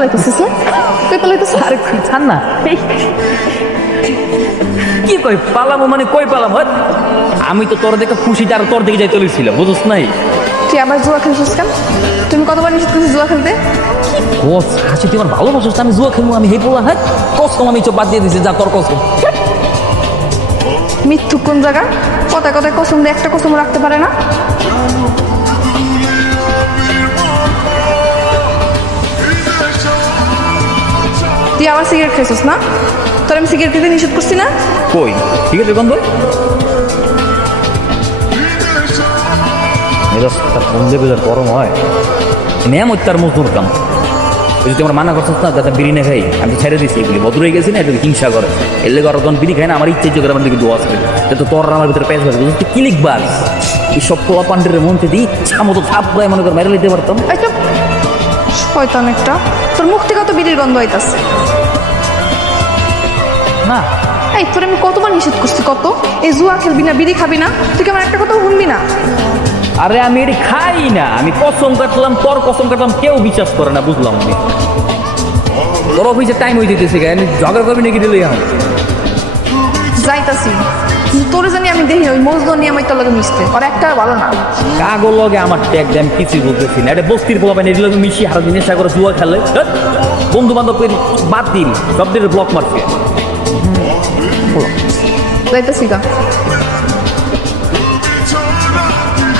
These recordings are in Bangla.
পালাইতেছিস না? কই পালাইতেছিস? আরে ছাড় না। কি কই পালামো মানে কই পালাম? আমি তো তোর দেখে খুশিতে আর তোর দিকে যাই চলেছিল, বুঝছ নাই? তুই আবার জুয়া খেলছিস কেন? তুমি কতবার নিষেধ করছিস জুয়া খেলতে? হাসি তুই আমার ভালোবাসিস, আমি জুয়া খেলবো? আমি হেই বলা, হ্যাঁ কসম আমি চোখ বাদ দিয়ে দিছি, যা তোর কসম। মিথ্যুক কোন জায়গা? কথায় কথায় কসম দিয়ে একটা কসম রাখতে পারে না। তুই আবার সিগারেট খেয়েছিস না? তোর আমি সিগারেট খেতে নিষেধ করছি না? কই সিগারেটের গন্ধ? মেজাজটা কোন লেভেলের গরম হয়, নেম তার মজদুর কাম। ওই যদি আমার মানা করছিস না যাতে বিড়ি না খাই, আমি ছেড়ে দিচ্ছি এগুলি বদল হয়ে গেছি না, এটা হিংসা করে। এর লেগে যখন বিড়ি খাই না আমার ইচ্ছে করে আমার দিকে দোয়া আসবে, তো তোর আমার ভিতরে পেঁচ হবে বুঝতে কি লিখবার এই সব পোলা পান্ডের মধ্যে দিয়ে ইচ্ছা মতো ছাপ গায়ে মনে করে মেরে নিতে পারতাম। শয়তান একটা, তোর মুখ থেকে তো বিড়ির গন্ধ হইতাছে না। এই তোর আমি কতবার নিষেধ করছি, কত এই জুয়া খেলবি না, বিড়ি খাবি না, তুই কি আমার একটা কথা শুনবি না? আরে আমি এটি খাই না, আমি কসম কাটলাম, তোর কসম কাটলাম, কেউ বিশ্বাস করে না, বুঝলাম আমি। তোর অফিসের টাইম হয়ে যেতেছে, আমি ঝগড়া করবি নাকি দিলে আমি যাইতাছি, তোরে জানি আমি দেখি ওই মজদুর নিয়ে আমি তোর লগে মিশতে, আর একটা ভালো না। কাগজ লগে আমার ট্যাগ দেয়, আমি কিছুই বলতেছি না। এটা বস্তির পোলাবেন এটি লগে মিশি হারা দিন নেশা করে জুয়া খেলে, বন্ধু বান্ধব বাদ দিন, সব দিন ব্লক মারছে। যাইতাছি গা।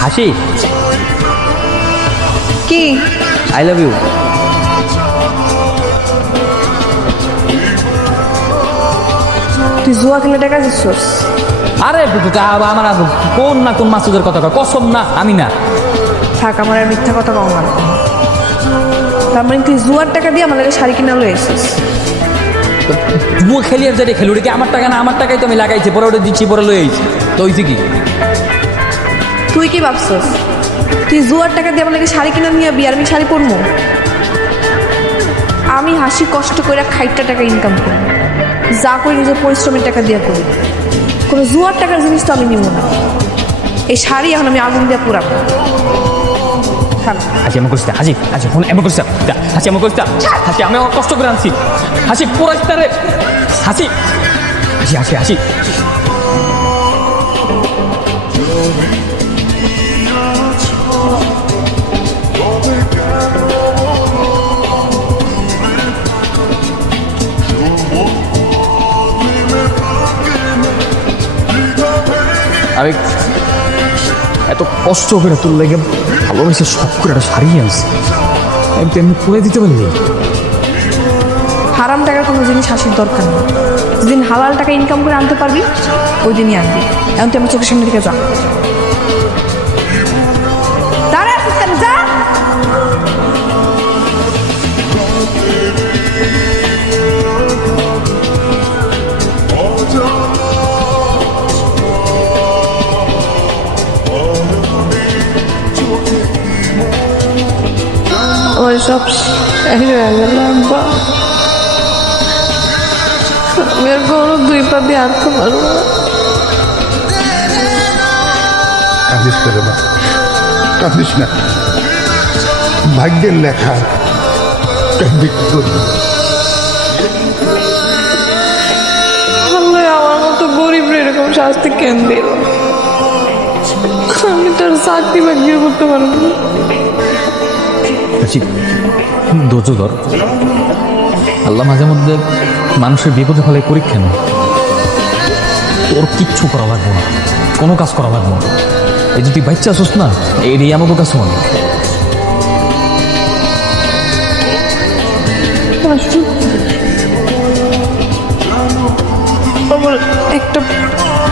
হাসি কি? I love you. তুই জুয়া খেলে টাকা দিচ্ছিস? আরে আমার কোন না কোন মাসুদের কথা কয়, কসম না, আমি না। থাক, আমার আর মিথ্যা কথা কম না। তার মানে তুই জুয়ার টাকা দিয়ে আমার লাগে শাড়ি কিনা লয়ে এসেছিস? জুয়া খেলি আর যেটা খেলি ওটা কি আমার টাকা না? আমার টাকাই তো আমি লাগাইছি, পরে ওটা দিচ্ছি, পরে লয়ে আইছি, তো হয়েছে কি? তুই কি ভাবছস তুই জুয়ার টাকা দিয়ে আমার লাগে শাড়ি কিনা নিয়ে আবি আর আমি শাড়ি পরবো? আমি হাসি কষ্ট করে খাইটা টাকা ইনকাম করি, যা করি নিজের পরিশ্রমের টাকা দিয়ে করি। কোনো জুয়ার টাকার জিনিস তো আমি নিব না। এই শাড়ি এখন আমি আগুন দিয়ে পুরাবো। হাসি এমন করছি, হাসি হাসি ফোন এমন করছি, হাসি এমন করছি, হাসি আমি আমার কষ্ট করে আনছি, হাসি পুরাইছি তারে, হাসি হাসি হাসি হাসি। আমি এত কষ্ট করে তোর লেগে ভালোবেসে সব করে একটা সারিয়ে আনছি, আমি তো এমনি পুরে দিতে পারলি। হারাম টাকার কোনো জিনিস হাসির দরকার নেই, যেদিন হালাল টাকা ইনকাম করে আনতে পারবি ওই দিনই আনবি। এখন তুই আমার চোখের সামনে থেকে যা। দাঁড়া আছিস কেন? যা। ওই সব শেষ হয়ে গেল আব্বা, আমি আর কোনো দুই পা দিয়ে আনতে পারবো না। কাঁদিস করে বা কাঁদিস না, ভাগ্যের লেখা, কাঁদবি কি করবি? আল্লাহ আমার মতো গরিব এরকম শাস্তি কেন দিল? আমি তার চাকরি বাকরি করতে পারবো না। ধৈর্য ধর, আল্লাহ মাঝে মধ্যে মানুষের বিপদে ফেলে পরীক্ষা নেই। তোর কিচ্ছু করা লাগবে না, কোনো কাজ করা লাগবে না। এই যদি বাচ্চা আসোস না, এই আমাকে কাছে অনেক। আমার একটা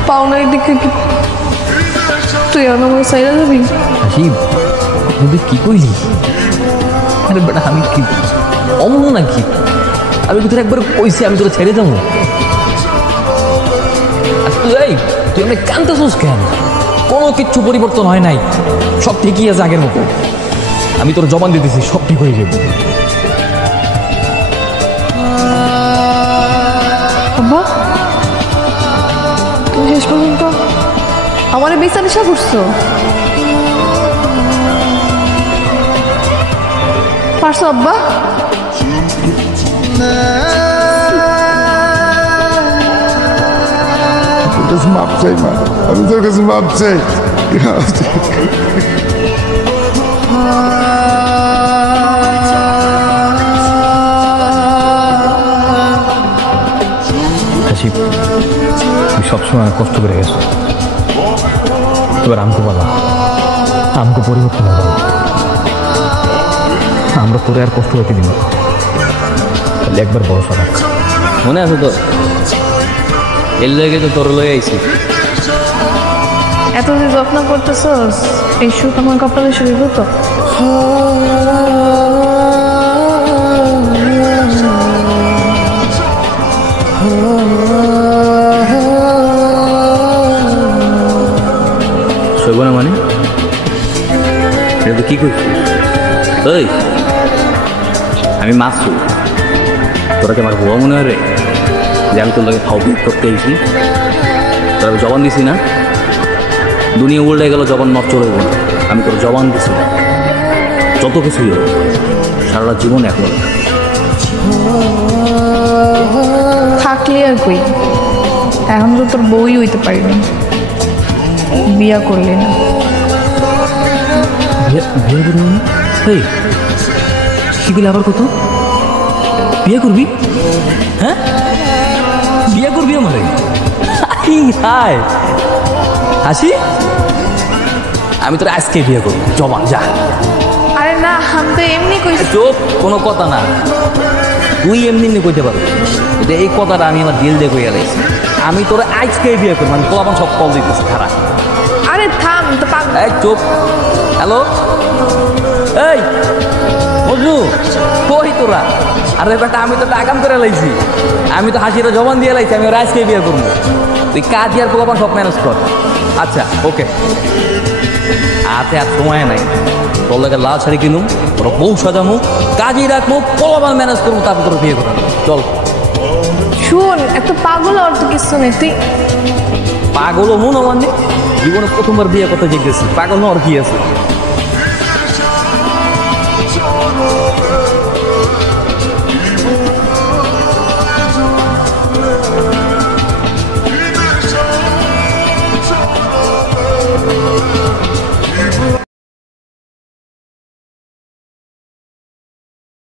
পাওনার দিকে তুই আমার সাইডে যাবি? হাসিব তুই কি কইলি? আরে বেটা আমি কি অমন নাকি? আমি তোর একবার কইছি আমি তোরা ছেড়ে যাবো। তুই আমি কানতেছিস কেন? কোনো কিচ্ছু পরিবর্তন হয় নাই, সব ঠিকই আছে আগের মতো। আমি তোর জবান দিতেছি, সব ঠিক হয়ে যাবে। আব্বা তুমি শেষ পর্যন্ত আমার বেচা নেশা করছো? পারছো আব্বা? তোর কাছে মাপ চাই মা, আমি তোর কাছে মাপ চাই। হাসি, তুই সবসময় অনেক কষ্ট করে গেছো, এবার আমকো বলা, আমকো পরিবর্তন হবে, আমরা তোরে আর কষ্ট হইতে দিব, তাহলে একবার ভরসা রাখ। মনে আছে তোর? এর লেগে তো তোর লয়ে আইছি। এত যে যত্ন করতেছস, এই সুখ আমার কপালে শুরু তো। সইব না মানে? এটা তো কি করছিস? ওই আমি মাসু, তোরা কি আমার বউ মনে হয় রে? যে আমি তোর লোকে খাও বিয়ে করতে এসেছি, তোরা আমি জবান দিছি না? দুনিয়া উল্টে গেল, জবান নষ্ট হইব না। আমি তোর জবান দিছি, যত কিছুই হোক সারা জীবন এখন থাকলে আর কই, এখন তো তোর বউই হইতে পারিনি, বিয়া করলি না। বিয়ে করবি মানে? এই কি বলে আবার কত? বিয়ে করবি? হ্যাঁ, বিয়ে করবি আমারে? হাই হাসি, আমি তোর আজকে বিয়ে করবো, জবান যা। আরে না, আমি তো এমনি কইছি। চোপ, কোনো কথা না, তুই এমনি এমনি কইতে পারবি, কিন্তু এই কথাটা আমি আমার দিল দিয়ে কইয়া লাইছি। আমি তোর আজকে বিয়ে করবো, মানে তোর আমার সব কল দিতেছে খারাপ। আরে থাম তো পাক। এই চুপ। হ্যালো, এই মজনু, কই তোরা? আরে বেটা, আমি তো টাকাম করে লাইছি, আমি তো হাসিটা জবান দিয়ে লাইছি, আমি ওর আজকে বিয়ে করবো। তুই কাজ আর পোলাপান সব ম্যানেজ কর। আচ্ছা ওকে, হাতে আর সময় নাই, তোর লাগে লাল শাড়ি কিনুম, তোর বউ সাজামু, কাজই রাখবো, পোলাপান ম্যানেজ করবো, তারপর তোর বিয়ে করাবো। চল। শুন, এত পাগল আর তো কিছু নেই। তুই পাগল মন আমার নেই, জীবনে প্রথমবার বিয়ে করতে যেতেছি, পাগল না আর কি আছে?